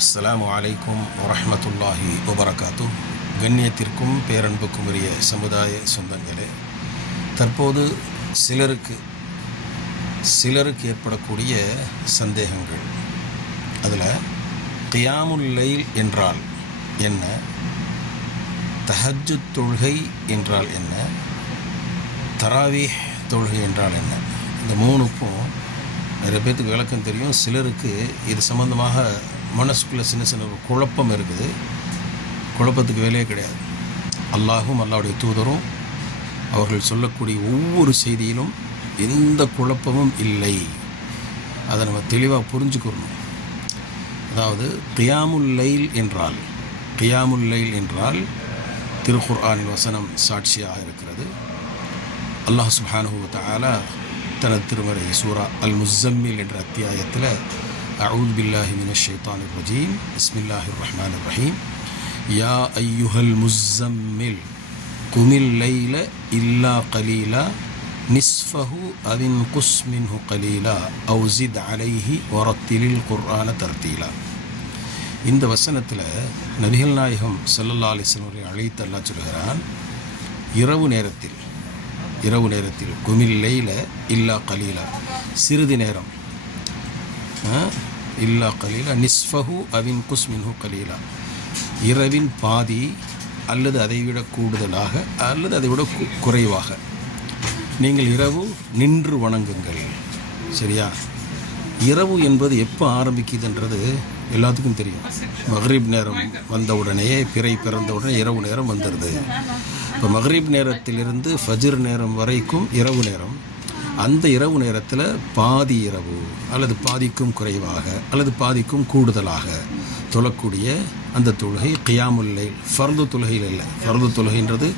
அஸ்ஸலாமு அலைக்கும் வரஹ்மத்துல்லாஹி வபரகாத்து. கண்ணியத்திற்கும் பேரன்புக்கும் உரிய சமுதாய சொந்தங்களே, தற்போது சிலருக்கு ஏற்படக்கூடிய சந்தேகங்கள், அதில் கியாமுல் லைல் என்றால் என்ன, தஹஜ்ஜுத் தொழுகை என்றால் என்ன, தராவீஹ் தொழுகை என்றால் என்ன, இந்த மூணுக்கும் நிறைய பேர்த்துக்கு விளக்கம் தெரியும். சிலருக்கு இது சம்பந்தமாக மனசுக்குள்ளே சின்ன சின்ன ஒரு குழப்பம் இருக்குது. குழப்பத்துக்கு வேலையே கிடையாது. அல்லாஹும் அல்லாஹ்வுடைய தூதரும் அவர்கள் சொல்லக்கூடிய ஒவ்வொரு செய்தியிலும் எந்த குழப்பமும் இல்லை. அதை நம்ம தெளிவாக புரிஞ்சுக்கணும். அதாவது கியாமுல் லைல் என்றால் திருக்குர்ஆனின் வசனம் சாட்சியாக இருக்கிறது. அல்லாஹ் சுப்ஹானஹு வ தஆலா தனது திருமறை சூரா அல் முஸம்மில் என்ற அத்தியாயத்தில் அஊது பில்லாஹி மினஷ் ஷைத்தானிர் ரஜீம் பிஸ்மில்லாஹிர் ரஹ்மானிர் ரஹீம் யா அய்யுஹல் முஸம்மில் குமில் லைல இல்லா கலீலா நிஸ்ஃபஹு அவின் குஸ் மின்ஹு கலீலா அவு ஸித் அலைஹி வரத்திலில் குர்ஆன தர்தீலா. இந்த வசனத்தில் நபிகள் நாயகம் ஸல்லல்லாஹு அலைஹி வஸல்லம் அவர்களை அழைத்து அல்லாஹ் சொல்கிறான், இரவு நேரத்தில் குமில் லைல இல்லா கலீலா, சிறிது நேரம், இல்லா கலீலா நிஸ்ஃபஹு அவின் குஸ் மின்ஹு கலீலா, இரவின் பாதி அல்லது அதைவிட கூடுதலாக அல்லது அதைவிட குறைவாக நீங்கள் இரவு நின்று வணங்குங்கள். சரியா? இரவு என்பது எப்போ ஆரம்பிக்குதுன்றது எல்லாத்துக்கும் தெரியும். மக்ரிப் நேரம் வந்தவுடனே, பிறை பிறந்தவுடனே இரவு நேரம் வந்துடுது. இப்போ மக்ரிப் நேரத்திலிருந்து ஃபஜ்ர் நேரம் வரைக்கும் இரவு நேரம். அந்த இரவு நேரத்தில் பாதி இரவு அல்லது பாதிக்கும் குறைவாக அல்லது பாதிக்கும் கூடுதலாக தொழக்கூடிய அந்த தொழுகை கியாமுல் லைல். ஃபர்து தொழுகையில் இல்லை. ஃபர்து தொழுகைன்றது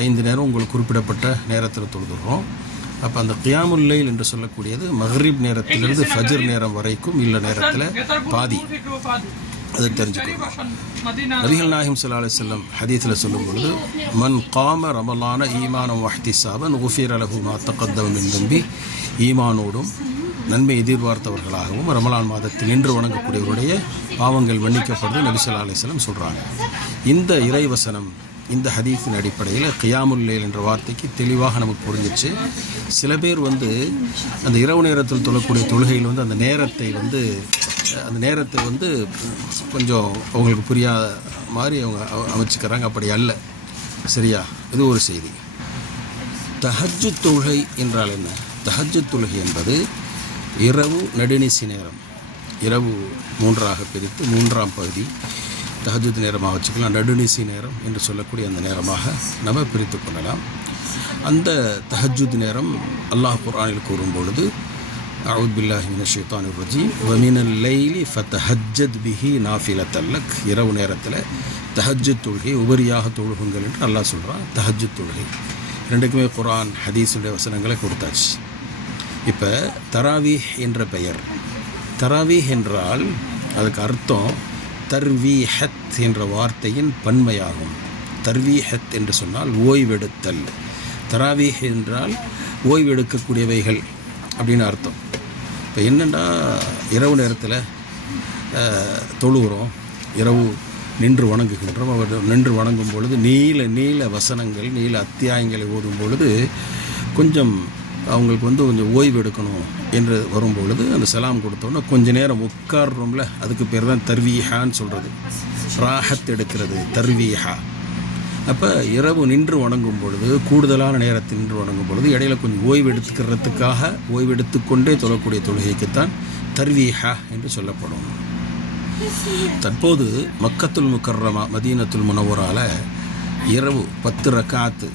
5 நேரம் உங்களுக்கு குறிப்பிடப்பட்ட நேரத்தில் தொழுதுறோம். அப்போ அந்த கியாமுல் லைல் என்று சொல்லக்கூடியது மக்ரிப் நேரத்திலிருந்து ஃபஜ்ர் நேரம் வரைக்கும் உள்ள நேரத்தில் பாதி. அதை தெரிஞ்சுக்கணும். நபிகள் நாயகம் ஸல்லல்லாஹு அலைஹி வஸல்லம் ஹதீஸில் சொல்லும் பொழுது, மன் காம ரமலான ஈமானம் வஹ்திஸாபன் குஃபிர லஹு மா தகத்தம மின் தம்பி, ஈமானோடும் நன்மை எதிர்பார்த்தவர்களாகவும் ரமலான் மாதத்தில் நின்று வணங்கக்கூடியவருடைய பாவங்கள் மன்னிக்கப்படுது நபி ஸல்லல்லாஹு அலைஹி வஸல்லம் சொல்கிறாங்க. இந்த இறைவசனம், இந்த ஹதீஸின் அடிப்படையில் கியாமுல் லைல் என்ற வார்த்தைக்கு தெளிவாக நமக்கு புரிஞ்சிச்சு. சில பேர் அந்த இரவு நேரத்தில் தொழக்கூடிய தொழுகையில் அந்த நேரத்தை கொஞ்சம் அவங்களுக்கு புரியாத மாதிரி அவங்க அமைச்சுக்கிறாங்க. அப்படி அல்ல. சரியா? இது ஒரு செய்தி. தஹஜ்ஜுத் தொழுகை என்றால் என்ன? தஹஜ்ஜுத் தொழுகை என்பது இரவு நடுநிசி நேரம். இரவு 3ஆக பிரித்து 3ஆம் பகுதி தஹஜ்ஜுத் நேரமாக வச்சுக்கலாம். நடுநிசி நேரம் என்று சொல்லக்கூடிய அந்த நேரமாக நம்ம பிரித்து கொள்ளலாம். அந்த தஹஜ்ஜுத் நேரம் அல்லாஹ் குர்ஆனில் கூறும் பொழுது, அஊது பில்லாஹி மினஷ் ஷைத்தானிர் ரஜீம் வ மினல் லைலி ஃபதஹஜ்ஜத் பிஹி நாஃபிலத்தன் லக், இரவு நேரத்தில் தஹஜ்ஜுத் தொழுகை உபரியாக தொழுகுங்கள் என்று அல்லாஹ் சொல்கிறான். தஹஜ்ஜுத் தொழுகை ரெண்டுக்குமே குர்ஆன் ஹதீஸுடைய வசனங்களை கொடுத்தாச்சு. இப்போ தராவீஹ் என்ற பெயர், தராவீஹ் என்றால் அதுக்கு அர்த்தம் தர்வீஹத் என்ற வார்த்தையின் பன்மையாகும். தர்வீஹத் என்று சொன்னால் ஓய்வெடுத்தல். தராவீஹ் என்றால் ஓய்வெடுக்கக்கூடியவைகள் அப்படின்னு அர்த்தம். இப்போ என்னென்னா, இரவு நேரத்தில் தொழுகிறோம், இரவு நின்று வணங்குகின்றோம். அவர் நின்று வணங்கும் பொழுது நீல வசனங்கள், நீல அத்தியாயங்களை ஓதும் பொழுது கொஞ்சம் அவங்களுக்கு கொஞ்சம் ஓய்வு எடுக்கணும் என்று வரும் பொழுது அந்த சலாம் கொடுத்தோன்னா கொஞ்சம் நேரம் உட்கார்றோம்ல, அதுக்கு பேர் தான் தர்வீஹான்னு சொல்கிறது. ராஹத் எடுக்கிறது தர்வீஹா. அப்போ இரவு நின்று வணங்கும் பொழுது, கூடுதலான நேரத்தில் நின்று வணங்கும் பொழுது இடையில கொஞ்சம் ஓய்வு எடுத்துக்கிறதுக்காக ஓய்வெடுத்துக்கொண்டே தொழக்கூடிய தொழுகைக்குத்தான் தர்வீஹா என்று சொல்லப்படும். தற்போது மக்கத்துல் முக்கர்ரமா மதீனத்துல் முனவரால இரவு 10 ரக்காத்து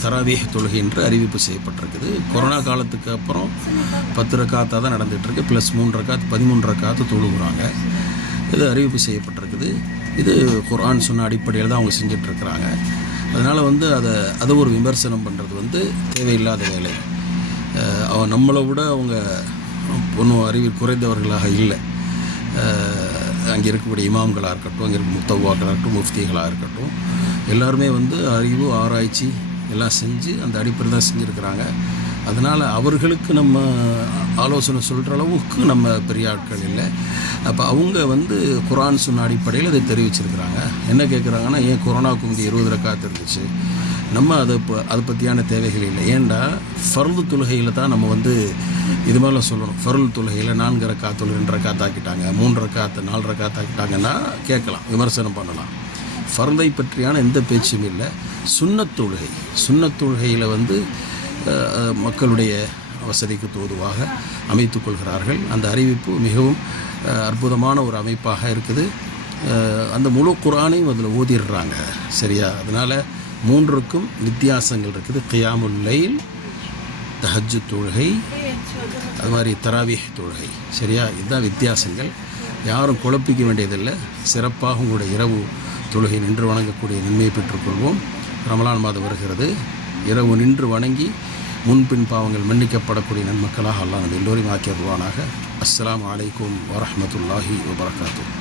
தராவீஹ் தொழுகை என்று அறிவிப்பு செய்யப்பட்டிருக்குது. கொரோனா காலத்துக்கு அப்புறம் 10 ரக்காத்தாக தான் நடந்துகிட்ருக்கு. ப்ளஸ் 3 ரக்காத் 13 ரக்காத்து தொழுகிறாங்க. இது அறிவிப்பு செய்யப்பட்டிருக்குது. இது குர்ஆன் சொன்ன அடிப்படையில் தான் அவங்க செஞ்சிட்ருக்கிறாங்க. அதனால் அதை ஒரு விமர்சனம் பண்ணுறது தேவையில்லாத வேலை. நம்மளை விட அவங்க ஒன்றும் அறிவில் குறைந்தவர்களாக இல்லை. அங்கே இருக்கக்கூடிய இமாம்களாக இருக்கட்டும், அங்கே இருக்க முத்தவாக்களாக இருக்கட்டும், முஃப்திகளாக இருக்கட்டும், எல்லாருமே அறிவு ஆராய்ச்சி எல்லாம் செஞ்சு அந்த அடிப்படை தான் செஞ்சுருக்கிறாங்க. அதனால் அவர்களுக்கு நம்ம ஆலோசனை சொல்கிற அளவுக்கு நம்ம பெரிய ஆட்கள் இல்லை. அப்போ அவங்க வந்து குர்ஆன் சுன்னா அடிப்படையில் அதை தெரிவிச்சிருக்கிறாங்க. என்ன கேட்குறாங்கன்னா, ஏன் கொரோனாவுக்கு முந்தைய 20 ரக்காத் இருந்துச்சு, நம்ம அதை பற்றியான தேவைகள் இல்லை. ஏன்டா ஃபர்து தொழுகையில் தான் நம்ம வந்து இது மாதிரிலாம் சொல்லணும். ஃபர்து தொழுகையில் 4 ரக்காத் 2 ரக்காத் ஆக்கிட்டாங்க, 3 ரக்காத் 4 ரக்காத் ஆக்கிட்டாங்கன்னா கேட்கலாம், விமர்சனம் பண்ணலாம். ஃபர்தை பற்றியான எந்த பேச்சும் இல்லை. சுன்னத் தொழுகையில் வந்து மக்களுடைய வசதிக்கு தோதுவாக அமைத்து கொள்கிறார்கள். அந்த அறிவிப்பு மிகவும் அற்புதமான ஒரு அமைப்பாக இருக்குது. அந்த முழு குர்ஆனையும் அதில் ஓதிடுறாங்க. சரியா? அதனால் 3க்கும் வித்தியாசங்கள் இருக்குது. கியாமுல் லைல், தஹஜ்ஜுத் தொழுகை, அது மாதிரி தராவீஹ் தொழுகை. சரியா? இதுதான் வித்தியாசங்கள். யாரும் குழப்பிக்க வேண்டியதில்லை. சிறப்பாக உங்களுடைய இரவு தொழுகை நின்று வணங்கக்கூடிய நன்மையை பெற்றுக்கொள்வோம். ரமலான் மாதம் வருகிறது. இரவு நின்று வணங்கி முன்பின் பாவங்கள் மன்னிக்கப்படக்கூடிய நன்மக்களாக அல்லாஹ் நம்ம எல்லோரையும் ஆக்கி வருவானாக. அஸ்ஸலாமு அலைக்கும் வரஹ்மத்துல்லாஹி வபரகாத்துஹு.